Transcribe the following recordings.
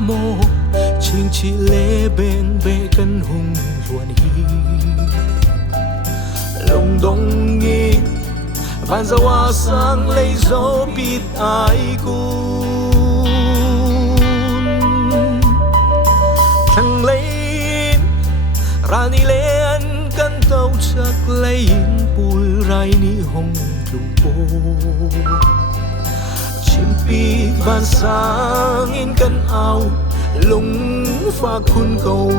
mô chính chỉ lê bên bề cân hùng luồn hi lòng đông nghi van dấu a sang lấy dấu bịt ai cun thằng lấy rani lê ăn cân tàu chắc lấy bùi rai ni hồng lùng bô chim pi van sang in cân ao lung pha khun cầu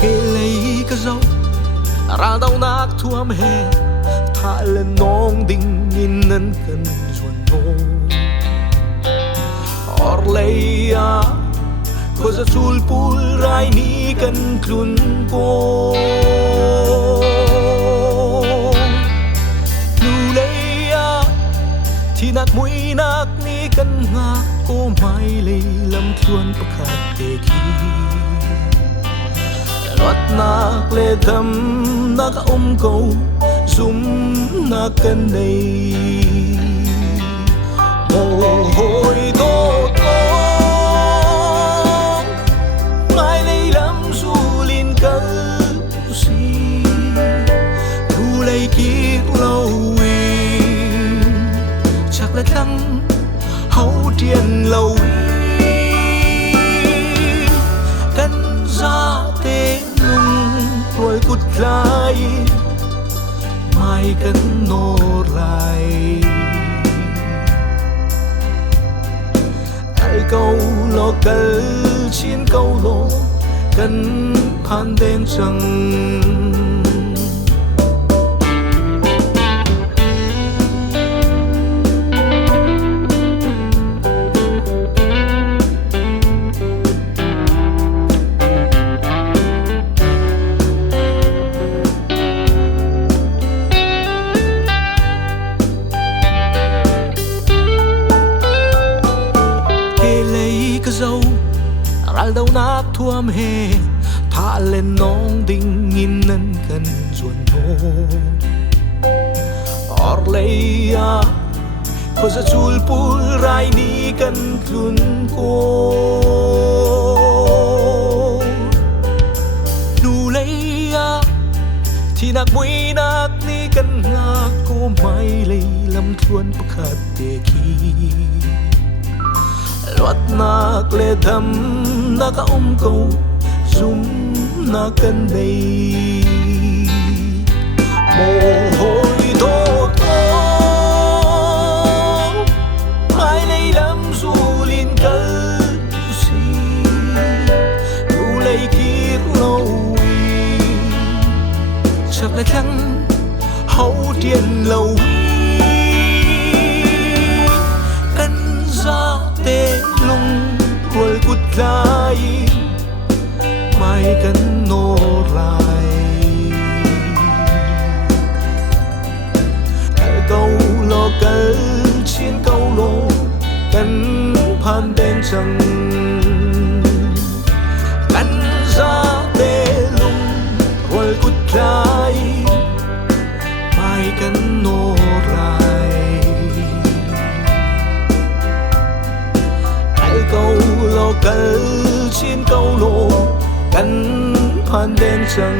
kê lấy cái dấu ra đâu nát thuam hè thả lên nong đinh in nân cân ruột nô or lấy à có giờ chul pul rai ni cân clun po nu lấy à thì nát mũi nát ni cân ngạc cô mai lấy lâm thuan bạc hạt tê khi lót nát lê thầm nát câu zoom nát cân này mồ hôi tốt mai lấy lâm du linh cơ si thu lấy kiết lâu chắc là thăng hậu tiền lâu cân ra tên lung rồi cút lại mai cân nô lại tại câu lo cờ chiến câu lô cân phan đen trăng dâu ral đâu nát thuam hè thả lên nong đinh nghìn nân cần ruột nô or lấy à có giờ chul pul rai ni cần clun cô nu lấy à thì nạc mũi nạc ni cần ngạc cô mai lấy lâm thuan bạc hạt tê khi lót nát lê thầm nát câu zoom nát cân đầy mồ hôi tốt mai lấy lâm du linh cơ si đủ lấy kiết lâu chắc là thăng hậu tiền lâu cân ra tê lung rồi cút lại mai cân nô lại câu lo cờ chiến câu lô cân phan đen trăng cân ra tê lung rồi cút lại mai cân nô lại câu lo cờ chiến câu lô cân phan đen trăng